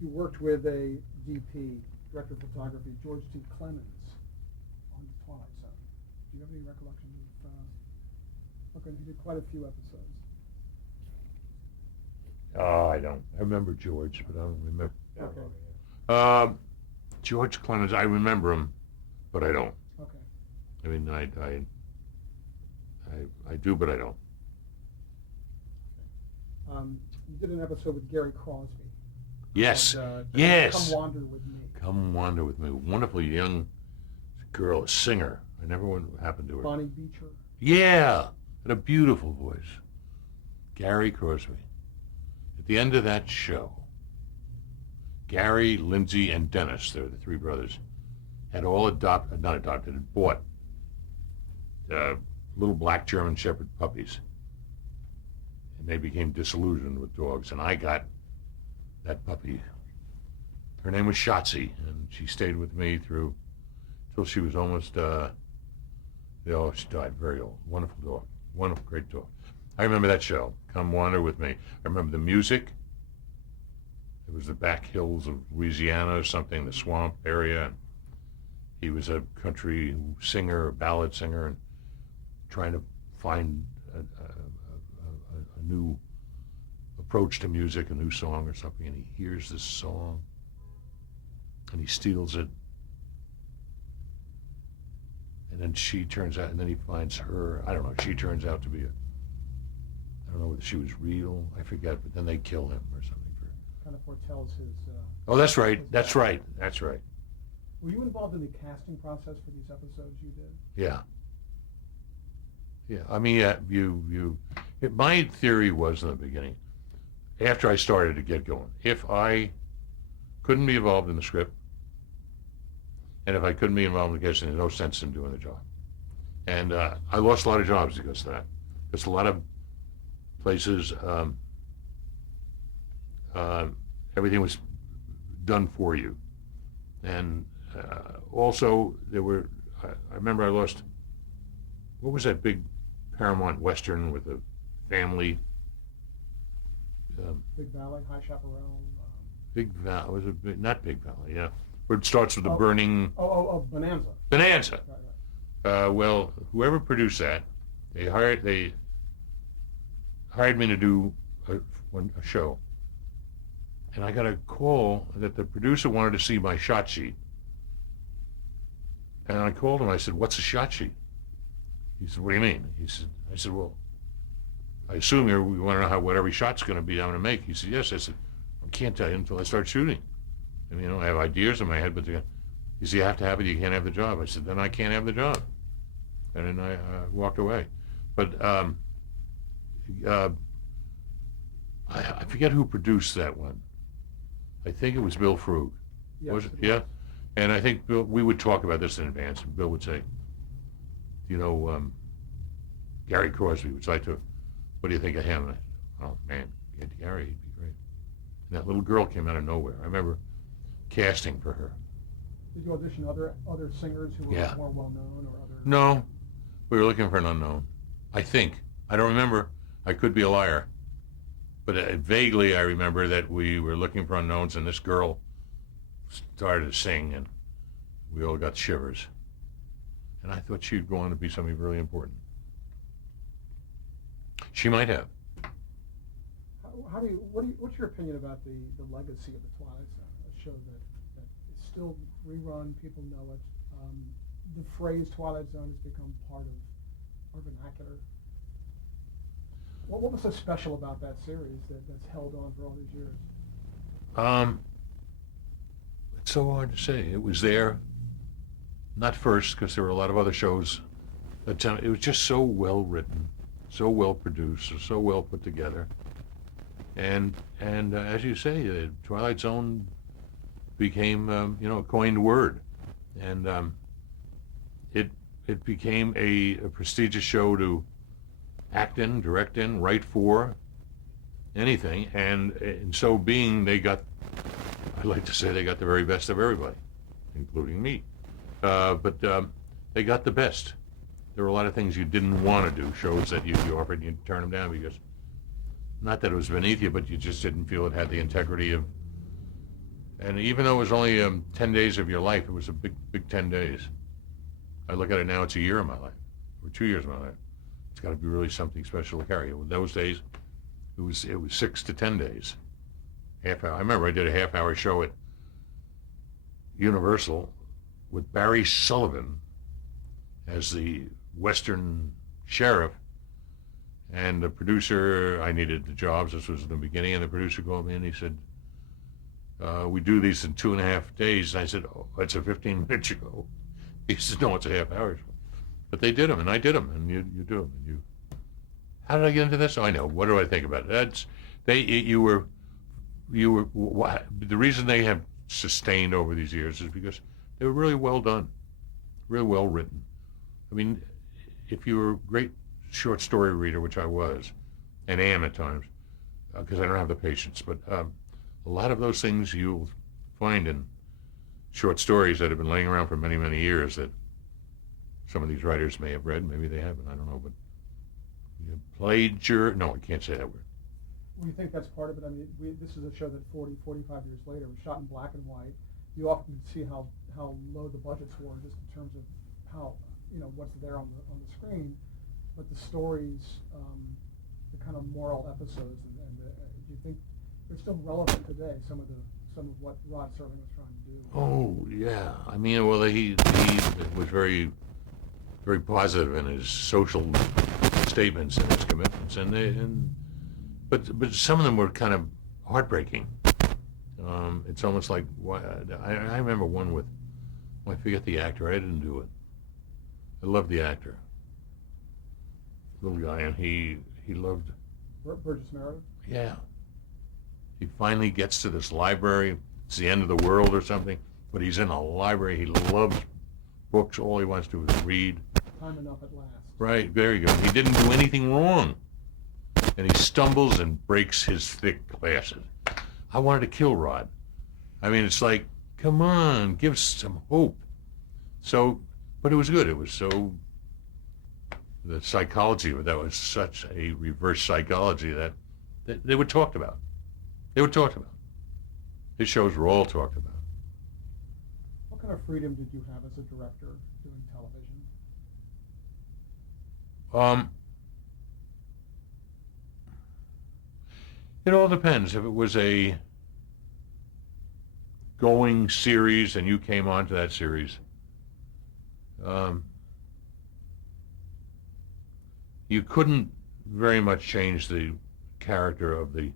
you worked with a DP, director of photography, George T. Clemens, on The Twilight Zone. Do you have any recollection of, okay, he did quite a few episodes. Oh, I don't. I remember George, but I don't remember. Okay. George Clemens, I remember him, but I don't. Okay. I mean, I do, but I don't. You did an episode with Gary Crosby. Yes, called, yes. Come Wander With Me. Come Wander With Me. Wonderful young girl, a singer. I never what happened to her. Bonnie Beecher. Yeah, had a beautiful voice. Gary Crosby. At the end of that show, Gary, Lindsay, and Dennis, they're the three brothers, had all bought little black German Shepherd puppies. And they became disillusioned with dogs, and I got that puppy. Her name was Shotzi, and she stayed with me till she was almost, she died very old. Wonderful dog. Wonderful, great dog. I remember that show, Come Wander With Me. I remember the music. It was the back hills of Louisiana or something, the swamp area. And he was a country singer, a ballad singer, and trying to find a new approach to music, a new song or something, and he hears this song, and he steals it. And then she turns out, and then he finds her, I don't know, she turns out to be I don't know whether she was real, I forget, but then they kill him or something. Kind of foretells his... Oh, that's right, that's right, that's right. Were you involved in the casting process for these episodes you did? Yeah. Yeah, I mean, my theory was in the beginning, after I started to get going, if I couldn't be involved in the script, and if I couldn't be involved in the casting, there's no sense in doing the job. And I lost a lot of jobs because of that. Because a lot of places, everything was done for you. And also, there were, I remember I lost, what was that big Paramount Western with a family? Big Valley, High Chaparral. Big Valley, was it big, not Big Valley, yeah. Where it starts with the burning... Bonanza. Bonanza. Right. Well, whoever produced that, they hired me to do a show. And I got a call that the producer wanted to see my shot sheet. And I called him, I said, "What's a shot sheet?" He said, "What do you mean?" I said, "Well, I assume you want to know what every shot's going to be I'm going to make." He said, "Yes." I said, "I can't tell you until I start shooting. I mean, I have ideas in my head, but he said, you have to have it, you can't have the job." I said, "Then I can't have the job." And then I walked away. But I forget who produced that one. I think it was Bill Frug. Yes, Was it? Yeah. And I think Bill, we would talk about this in advance, and Bill would say, Gary Crosby, which I took, "What do you think of him?" And I said, "Oh, man, get Gary, he'd be great." And that little girl came out of nowhere. I remember casting for her. Did you audition other singers who were Yeah. more well-known or other... No, we were looking for an unknown. I think. I don't remember. I could be a liar. But vaguely I remember that we were looking for unknowns, and this girl started to sing, and we all got shivers. And I thought she'd go on to be something really important. She might have. What's your opinion about the legacy of The Twilight Zone? A show that is still rerun, people know it. The phrase Twilight Zone has become part of our vernacular. What was so special about that series that's held on for all these years? It's so hard to say. It was there, not first, because there were a lot of other shows. It was just so well written, so well produced, so well put together. And as you say, the Twilight Zone became a coined word, and it became a prestigious show to act in, direct in, write for, anything. And in so being, I like to say they got the very best of everybody, including me. But they got the best. There were a lot of things you didn't want to do, shows that you offered, and you'd turn them down because, not that it was beneath you, but you just didn't feel it had the integrity of And even though it was only 10 days of your life, it was a big 10 days. I look at it now, it's a year of my life, or 2 years of my life. It's got to be really something special to carry. In those days, it was 6 to 10 days. Half hour. I remember I did a half-hour show at Universal with Barry Sullivan as the Western sheriff, and the producer, I needed the jobs, this was in the beginning, and the producer called me and he said, we do these in 2.5 days. And I said, oh, it's a 15-minute show. He said, no, it's a half-hour show. But they did them, and I did them, and you do them. And how did I get into this? Oh, I know. What do I think about it? The reason they have sustained over these years is because they were really well done, really well written. I mean, if you were a great short story reader, which I was, and am at times, because I don't have the patience, but a lot of those things you'll find in short stories that have been laying around for many, many years that some of these writers may have read, maybe they haven't, I don't know, but no, I can't say that word. Well, you think that's part of it? I mean, this is a show that 45 years later was shot in black and white. You often see how low the budgets were just in terms of how, what's there on the screen, but the stories, the kind of moral episodes, and do you think they're still relevant today? Some of what Rod Serling was trying to do. Oh yeah, I mean, well, he was very, very positive in his social statements and his commitments, but some of them were kind of heartbreaking. It's almost like I remember one with, I forget the actor. I didn't do it. I loved the actor, little guy, and he loved Burgess Meredith. Yeah. He finally gets to this library. It's the end of the world or something, but he's in a library. He loves books. All he wants to do is read. Time enough at last. Right, there you go. He didn't do anything wrong. And he stumbles and breaks his thick glasses. I wanted to kill Rod. I mean, it's like, come on, give some hope. So, but it was good. It was so, the psychology of it, that was such a reverse psychology that they were talked about. They were talked about. His shows were all talked about. What kind of freedom did you have as a director doing television? It all depends. If it was a going series and you came onto that series, you couldn't very much change the character of the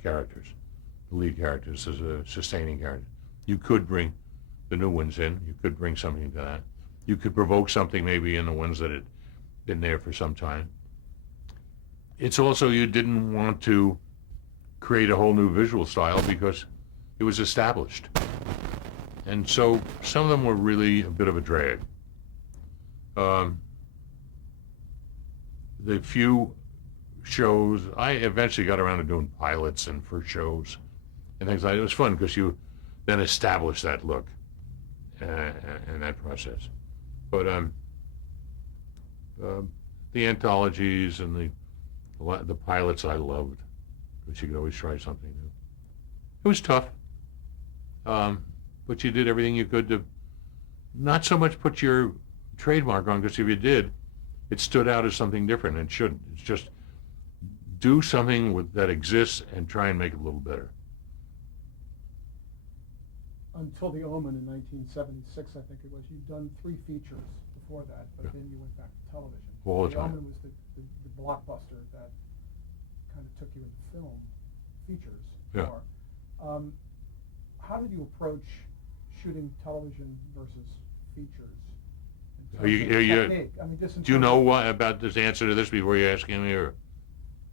characters, the lead characters as a sustaining character. You could bring the new ones in. You could bring something to that. You could provoke something maybe in the ones that had been there for some time. It's also, you didn't want to create a whole new visual style because it was established. And so some of them were really a bit of a drag. The few shows, I eventually got around to doing pilots and first shows and things like that. It was fun because you then establish that look and that process. But the anthologies and the pilots I loved because you could always try something new. It was tough, but you did everything you could to not so much put your trademark on, because if you did, it stood out as something different. It shouldn't. It's just do something that exists and try and make it a little better. Until The Omen in 1976, I think it was, you'd done 3 features before that, but then you went back to television. All the time. Omen was the blockbuster that kind of took you into film features. Yeah. More. How did you approach shooting television versus features? Are you, I mean, just do you know about this answer to this before you're asking me, or?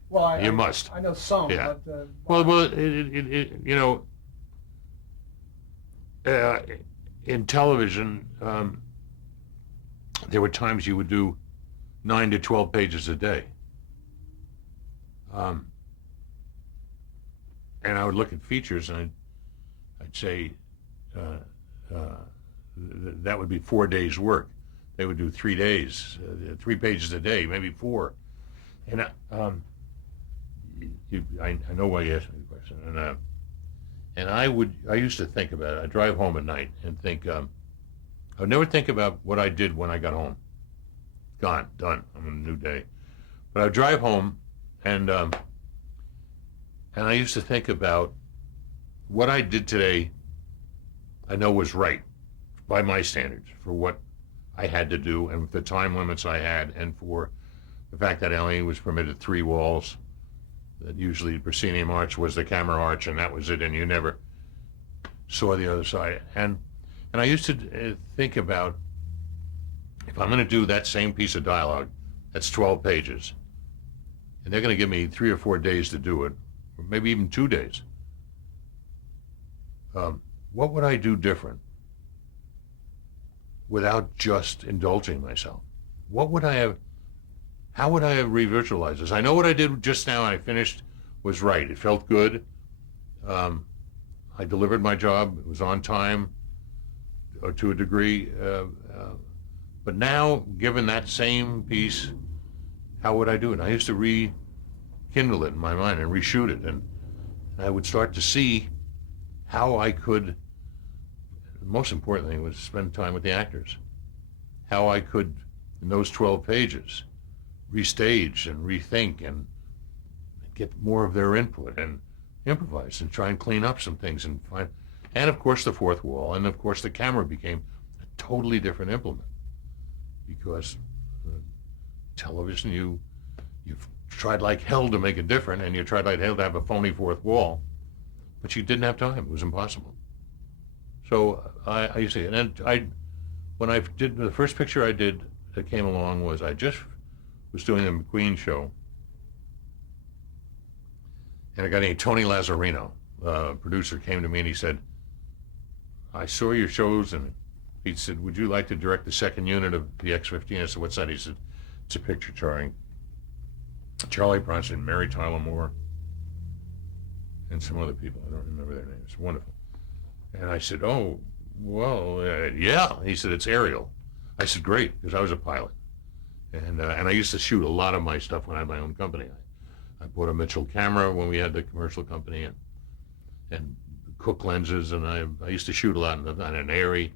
Well, you must. I know some, Yeah. but... Well, in television, there were times you would do 9 to 12 pages a day. And I would look at features and I'd say that would be 4 days' work. They would do 3 days, 3 pages a day, maybe 4. And I know why you asked me the question. And And I used to think about it. I'd drive home at night and think, I would never think about what I did when I got home. Gone, done, I'm on a new day. But I'd drive home and I used to think about what I did today. I know was right by my standards for what I had to do and the time limits I had, and for the fact that LA was permitted 3 walls, that usually the proscenium arch was the camera arch and that was it, and you never saw the other side. And I used to think about, if I'm going to do that same piece of dialogue, that's 12 pages, and they're going to give me 3 or 4 days to do it, or maybe even 2 days, what would I do different without just indulging myself? What would I have, how would I have re-visualized this? I know what I did just now, I finished, was right. It felt good. I delivered my job. It was on time, to a degree. But now, given that same piece, how would I do it? I used to rekindle it in my mind and reshoot it. And I would start to see how I could, most importantly, was spend time with the actors. How I could, in those 12 pages, restage and rethink and get more of their input and improvise and try and clean up some things and find, and of course the fourth wall, and of course the camera became a totally different implement, because television, you've tried like hell to make it different, and you tried like hell to have a phony fourth wall, but you didn't have time. It was impossible. So I used to, and when I did the first picture I did that came along was, I just was doing the McQueen show, and a guy named Tony Lazzarino, producer, came to me and he said, I saw your shows, and he said, would you like to direct the second unit of the X-15? I said, what's that? He said, it's a picture starring Charlie Bronson, Mary Tyler Moore, and some other people. I don't remember their names. Wonderful. And I said, oh, well, yeah. He said, it's Ariel. I said, great, because I was a pilot. And I used to shoot a lot of my stuff when I had my own company. I bought a Mitchell camera when we had the commercial company, and Cook lenses, and I used to shoot a lot on an Arri.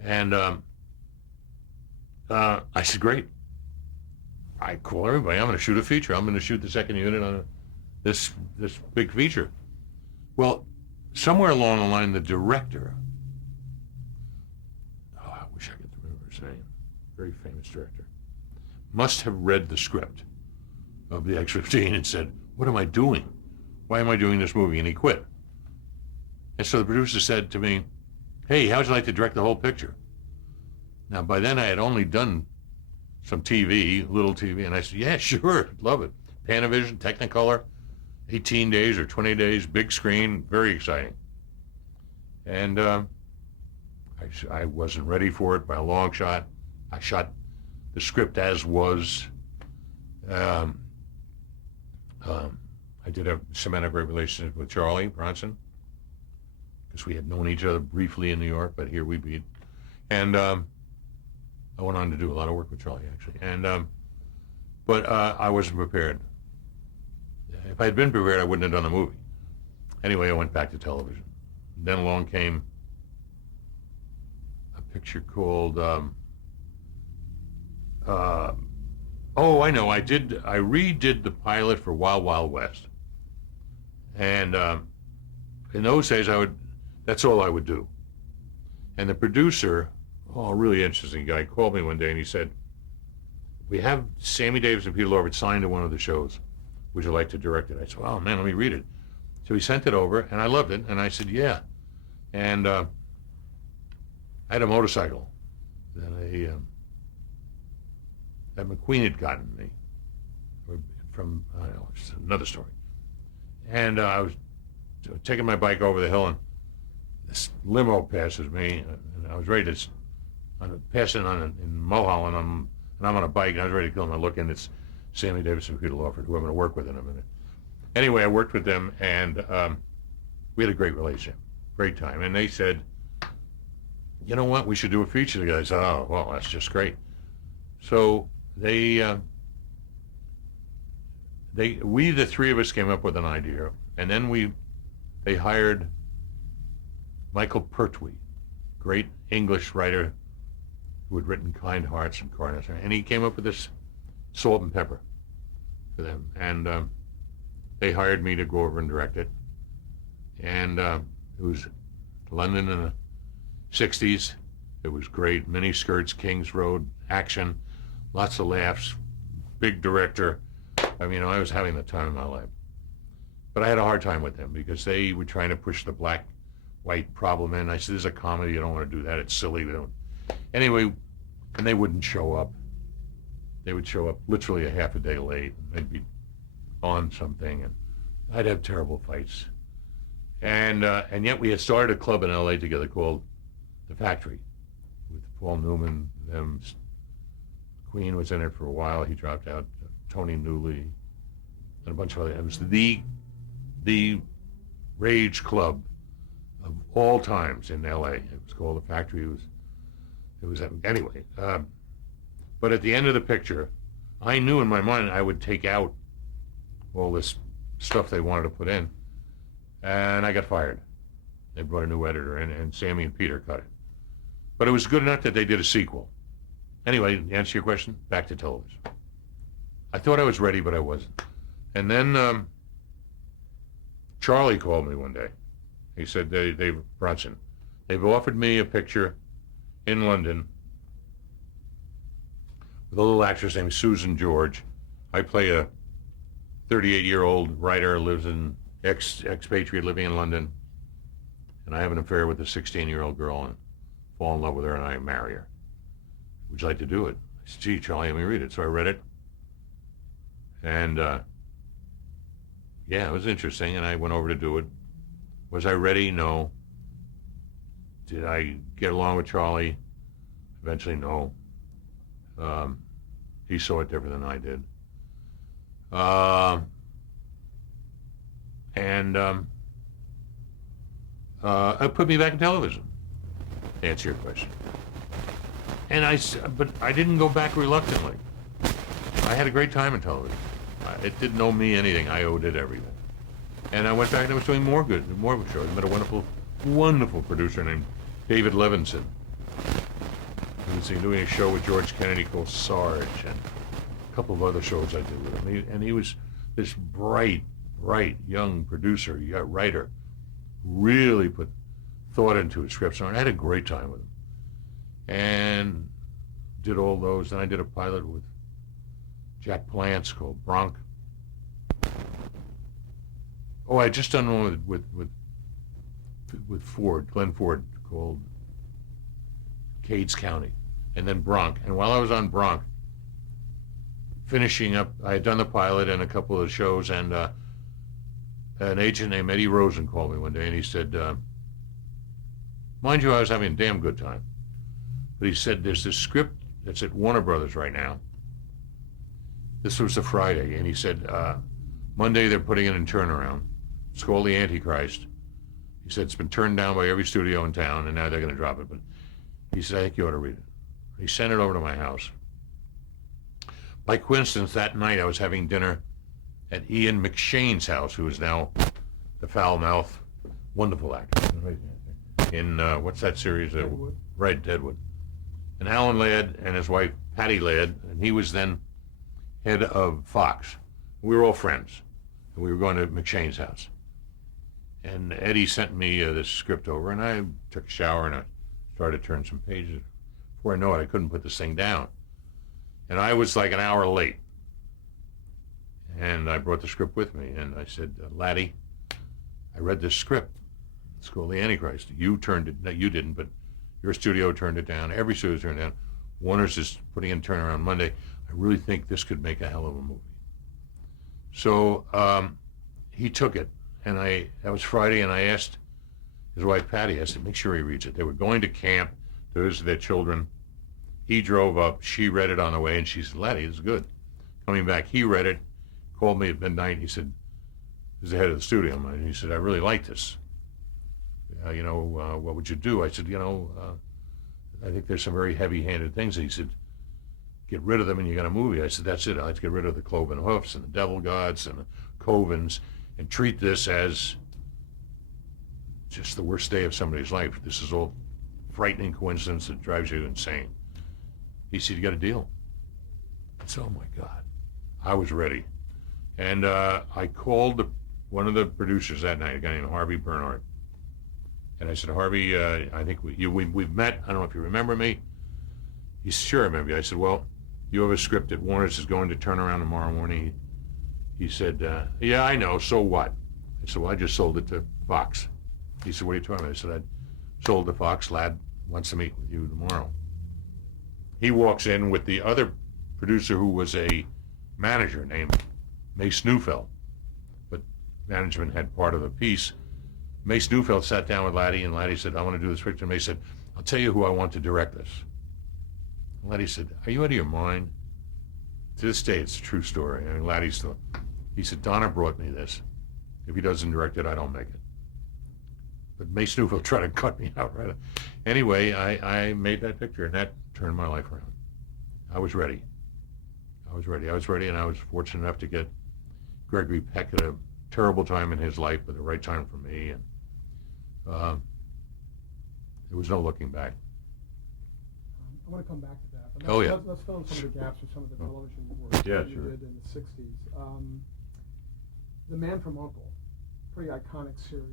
And I said, great. I call everybody. I'm going to shoot a feature. I'm going to shoot the second unit on this big feature. Well, somewhere along the line, the director, I wish I could remember his name, very famous director, must have read the script of the X-15 and said, what am I doing? Why am I doing this movie? And he quit. And so the producer said to me, hey, how would you like to direct the whole picture? Now, by then I had only done some TV, little TV, and I said, yeah, sure, love it. Panavision, Technicolor, 18 days or 20 days, big screen, very exciting. And I wasn't ready for it by a long shot. I shot the script as was. I did have cement a great relationship with Charlie Bronson, because we had known each other briefly in New York, but here we be. And I went on to do a lot of work with Charlie, actually. And but I wasn't prepared. If I had been prepared, I wouldn't have done the movie. Anyway, I went back to television. Then along came a picture called, oh, I know, I redid the pilot for Wild Wild West. And in those days, that's all I would do. And the producer, a really interesting guy, called me one day and he said, we have Sammy Davis and Peter Lorre signed to one of the shows. Would you like to direct it? I said, oh man, let me read it. So he sent it over, and I loved it, and I said, yeah. And I had a motorcycle that that McQueen had gotten me from, I don't know, it's another story. And I was taking my bike over the hill, and this limo passes me, and I was ready to pass in Mulholland, and I'm on a bike, and I was ready to kill him. I look, and it's Sammy Davis and Peter Lawford, who I'm going to work with in a minute. Anyway, I worked with them, and we had a great relationship, great time. And they said, you know what, we should do a feature together. I said, oh, well, that's just great. So the three of us came up with an idea, and then they hired Michael Pertwee, great English writer who had written Kind Hearts and Coronet, and he came up with this Salt and Pepper for them, and they hired me to go over and direct it, and it was London in the 60s. It was great. Mini skirts, Kings Road, action, lots of laughs, big director. I mean, I was having the time of my life. But I had a hard time with them because they were trying to push the black-white problem in. I said, this is a comedy. You don't want to do that. It's silly. They don't. Anyway, and they wouldn't show up. They would show up literally a half a day late. And they'd be on something, and I'd have terrible fights. And yet we had started a club in L.A. together called The Factory with Paul Newman. Queen was in it for a while. He dropped out. Tony Newley and a bunch of other. It was the rage club of all times in L.A. It was called The Factory. It was anyway. But at the end of the picture, I knew in my mind I would take out all this stuff they wanted to put in, and I got fired. They brought a new editor in, and Sammy and Peter cut it. But it was good enough that they did a sequel. Anyway, to answer your question, back to television. I thought I was ready, but I wasn't. And then Charlie called me one day. He said, Bronson, they've offered me a picture in London with a little actress named Susan George. I play a 38-year-old writer, lives in expatriate living in London, and I have an affair with a 16-year-old girl and fall in love with her, and I marry her. Would you like to do it? I said, gee, Charlie, let me read it. So I read it. And, yeah, it was interesting, and I went over to do it. Was I ready? No. Did I get along with Charlie? Eventually, no. He saw it different than I did. It put me back in television, to answer your question. But I didn't go back reluctantly. I had a great time in television. It didn't owe me anything. I owed it everything. And I went back and I was doing more shows. I met a wonderful, wonderful producer named David Levinson. He was doing a show with George Kennedy called Sarge, and a couple of other shows I did with him. And he was this bright young producer, writer, who really put thought into his scripts. And I had a great time with him. And did all those. And I did a pilot with Jack Palance called Bronk. Oh, I just done one with Ford, Glenn Ford, called Cades County, and then Bronk. And while I was on Bronk, finishing up, I had done the pilot and a couple of shows, and an agent named Eddie Rosen called me one day, and he said, mind you, I was having a damn good time. But he said, there's this script that's at Warner Brothers right now. This was a Friday, and he said, Monday they're putting it in turnaround. It's called The Antichrist. He said, it's been turned down by every studio in town, and now they're going to drop it. But he said, I think you ought to read it. He sent it over to my house. By coincidence, that night I was having dinner at Ian McShane's house, who is now the foul-mouthed, wonderful actor. In, what's that series? Deadwood. Right, Deadwood. And Alan Ladd and his wife, Patty Ladd, and he was then head of Fox. We were all friends. And we were going to McShane's house. And Eddie sent me this script over, and I took a shower, and I started to turn some pages. Before I know it, I couldn't put this thing down. And I was like an hour late. And I brought the script with me, and I said, Laddie, I read this script. It's called The Antichrist. You turned it, no, you didn't, but your studio turned it down. Every studio turned it down. Warner's is putting in turnaround Monday. I really think this could make a hell of a movie. So he took it, and that was Friday, and I asked his wife, Patty, I said, make sure he reads it. They were going to camp to visit their children. He drove up. She read it on the way, and she said, Laddie, this is good. Coming back, he read it, called me at midnight. He said, he's the head of the studio. And he said, I really like this. What would you do? I said, I think there's some very heavy-handed things. And he said, get rid of them and you got a movie. I said, that's it. I'd like to get rid of the cloven hoofs and the devil gods and the covens and treat this as just the worst day of somebody's life. This is all frightening coincidence that drives you insane. He said, you got a deal. I said, oh my God. I was ready. And I called one of the producers that night, a guy named Harvey Bernhardt. And I said, Harvey, I think we've met. I don't know if you remember me. He said, sure, I remember you. I said, well, you have a script that Warner's is going to turn around tomorrow morning. He said, yeah, I know, so what? I said, well, I just sold it to Fox. He said, what are you talking about? I said, I sold to Fox. Lad wants to meet with you tomorrow. He walks in with the other producer who was a manager named Mace Neufeld. But management had part of the piece. Mace Neufeld sat down with Laddie, and Laddie said, I want to do this picture. And Mace said, I'll tell you who I want to direct this. And Laddie said, are you out of your mind? To this day, it's a true story. I mean, Laddie still, he said, Donner brought me this. If he doesn't direct it, I don't make it. But Mace Neufeld tried to cut me out. Right? Anyway, I made that picture, and that turned my life around. I was ready. I was ready, and I was fortunate enough to get Gregory Peck at a terrible time in his life, but the right time for me, and there was no looking back. I want to come back to that. But Oh, yeah. Let's fill in some of the gaps of some of the television work Yeah, that you sure. did in the 60s. The Man from U.N.C.L.E., pretty iconic series.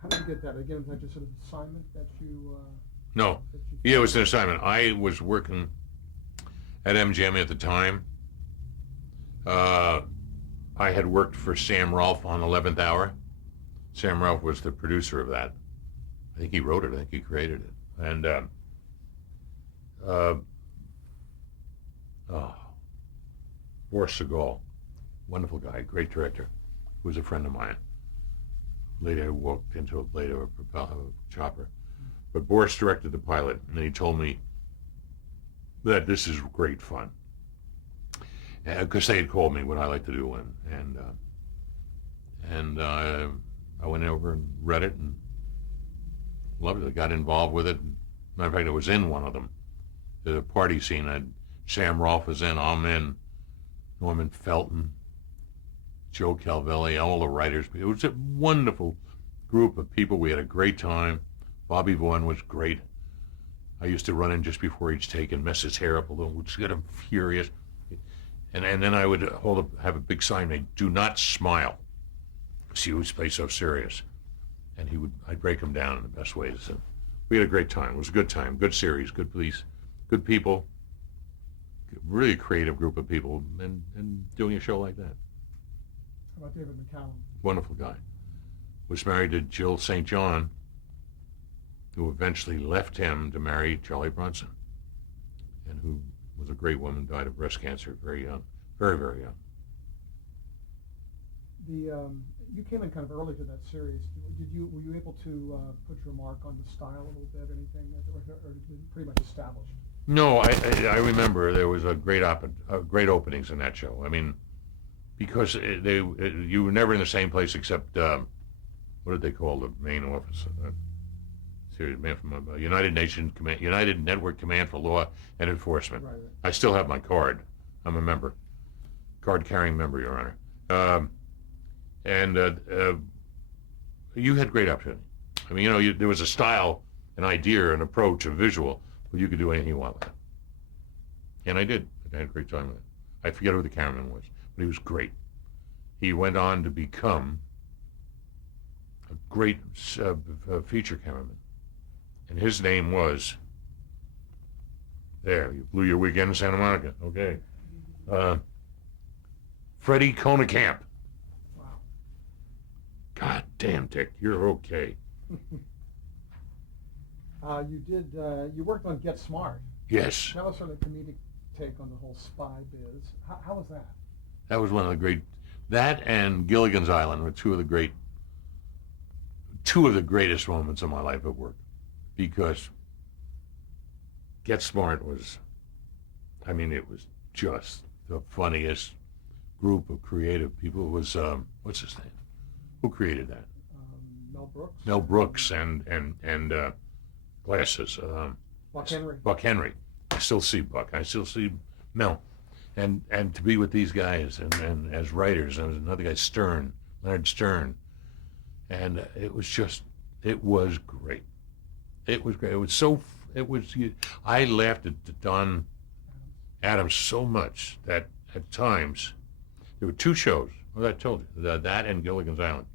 How did you get that? Again, was that just sort of assignment that you... No. that you Yeah, it was an assignment. I was working at MGM at the time. I had worked for Sam Rolfe on 11th Hour. Sam Rolfe was the producer of that. I think he wrote it. I think he created it. And Boris Segal, wonderful guy, great director, who was a friend of mine. Later I walked into a blade of a chopper. But Boris directed the pilot, and he told me that this is great fun. Because they had called me what I like to do, and I went over and read it and loved it. I got involved with it. Matter of fact, I was in one of them. The party scene. Sam Rolfe was in. I'm in. Norman Felton, Joe Calvelli, all the writers. It was a wonderful group of people. We had a great time. Bobby Vaughn was great. I used to run in just before each take and mess his hair up a little, which got him furious. And then I would have a big sign made, "Do not smile," because he would play so serious. And I'd break him down in the best ways. And we had a great time. It was a good time, good series, good police, good people, really creative group of people, and doing a show like that. How about David McCallum? Wonderful guy. Was married to Jill St. John, who eventually left him to marry Charlie Bronson, and who was a great woman, died of breast cancer very young, very, very young. You came in kind of early to that series. Were you able to put your mark on the style a little bit, anything, or was it pretty much established? No, I remember there was a great openings in that show. I mean, because you were never in the same place except what did they call the main office? Series man from United Network Command for Law and Enforcement. Right. I still have my card. I'm a member, card-carrying member, Your Honor. And you had great opportunity. I mean, there was a style, an idea, an approach, a visual, but you could do anything you want with it. And I did. I had a great time with it. I forget who the cameraman was, but he was great. He went on to become a great feature cameraman. And his name was, there, you blew your weekend in Santa Monica. Okay. Freddie Konekamp. Wow. God damn, Dick, you're okay. You worked on Get Smart. Yes. That was sort of a comedic take on the whole spy biz. How was that? That was one of the great, that and Gilligan's Island were two of the greatest moments of my life at work. Because Get Smart was, it was just the funniest group of creative people. It was, what's his name? Who created that? Mel Brooks. Mel Brooks and Glasses. Buck Henry. Buck Henry. I still see Buck. I still see Mel. And to be with these guys and as writers, and another guy, Leonard Stern, And it was great. It was great. I laughed at Don Adams so much that at times, there were two shows, well, I told you, that and Gilligan's Island,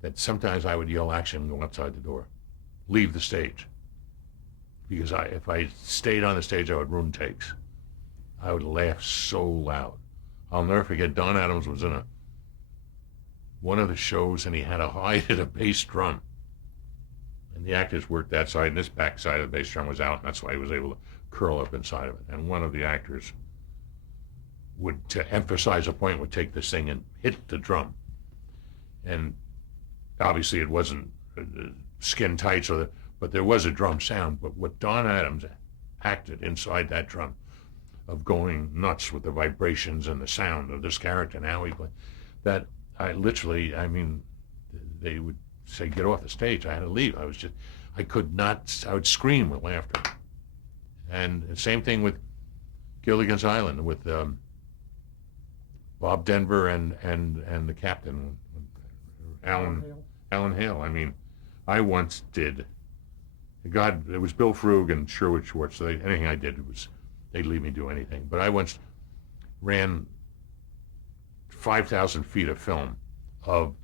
that sometimes I would yell action and go outside the door, leave the stage. Because if I stayed on the stage, I would ruin takes. I would laugh so loud. I'll never forget, Don Adams was in one of the shows, and he had hit a bass drum. And the actors worked that side, and this back side of the bass drum was out, and that's why he was able to curl up inside of it. And one of the actors would, to emphasize a point, would take this thing and hit the drum. And obviously it wasn't skin tight, but there was a drum sound. But what Don Adams acted inside that drum, of going nuts with the vibrations and the sound of this character and how he played, that I mean, they would say, get off the stage. I had to leave. I could not, I would scream with laughter. And the same thing with Gilligan's Island, with Bob Denver and the captain, Alan Hale. I mean, I once did, it was Bill Frug and Sherwood Schwartz, so anything I did, they'd leave me do anything. But I once ran 5,000 feet of film of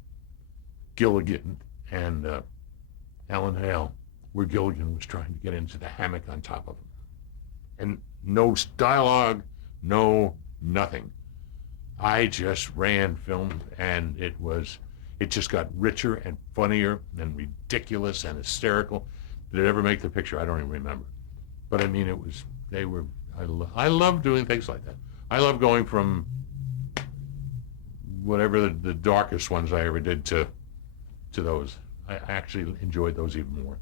Gilligan and Alan Hale, where Gilligan was trying to get into the hammock on top of him. And no dialogue, no nothing. I just ran film, and it just got richer and funnier and ridiculous and hysterical. Did it ever make the picture? I don't even remember. But I mean, I love doing things like that. I love going from whatever the darkest ones I ever did to those. I actually enjoyed those even more.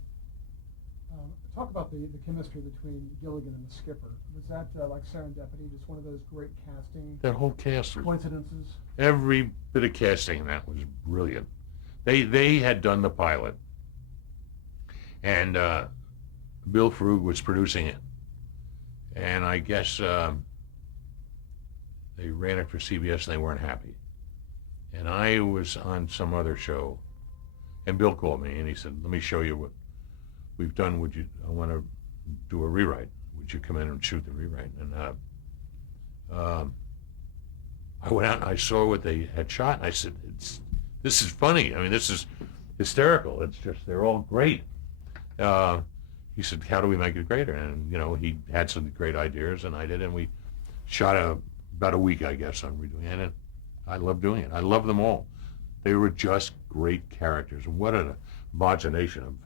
Talk about the chemistry between Gilligan and the skipper. Was that like serendipity, just one of those great casting That whole cast, coincidences? every bit of casting in that was brilliant. They had done the pilot, and Bill Frug was producing it. And I guess they ran it for CBS and they weren't happy. And I was on some other show, and Bill called me and he said, let me show you what we've done. I want to do a rewrite. Would you come in and shoot the rewrite? And I went out and I saw what they had shot, and I said, this is funny. I mean, this is hysterical. It's just, they're all great. He said, how do we make it greater? And, he had some great ideas, and I did, and we shot about a week, I guess, on redoing it. And I love doing it. I love them all. They were just great characters. And what an imagination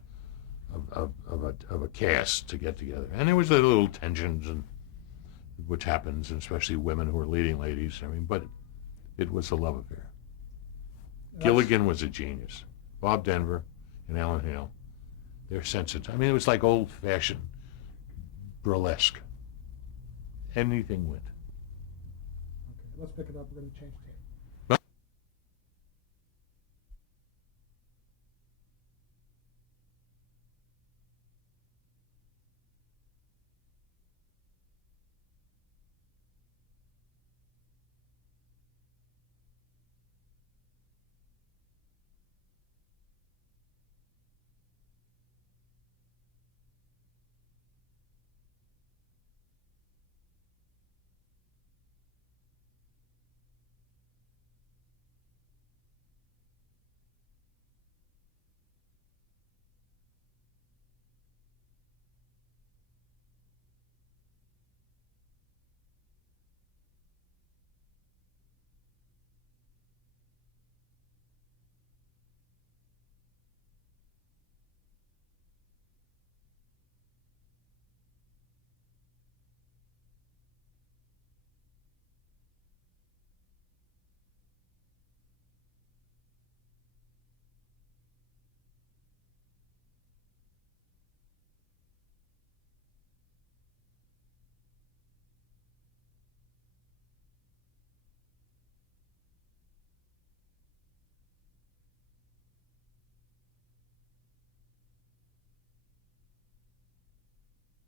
of a cast to get together. And there was a little tensions, and which happens, and especially women who are leading ladies. I mean, but it was a love affair. Gilligan was a genius. Bob Denver and Alan Hale, their sense of time. I mean, it was like old-fashioned burlesque. Anything went. Okay, let's pick it up. We're going to change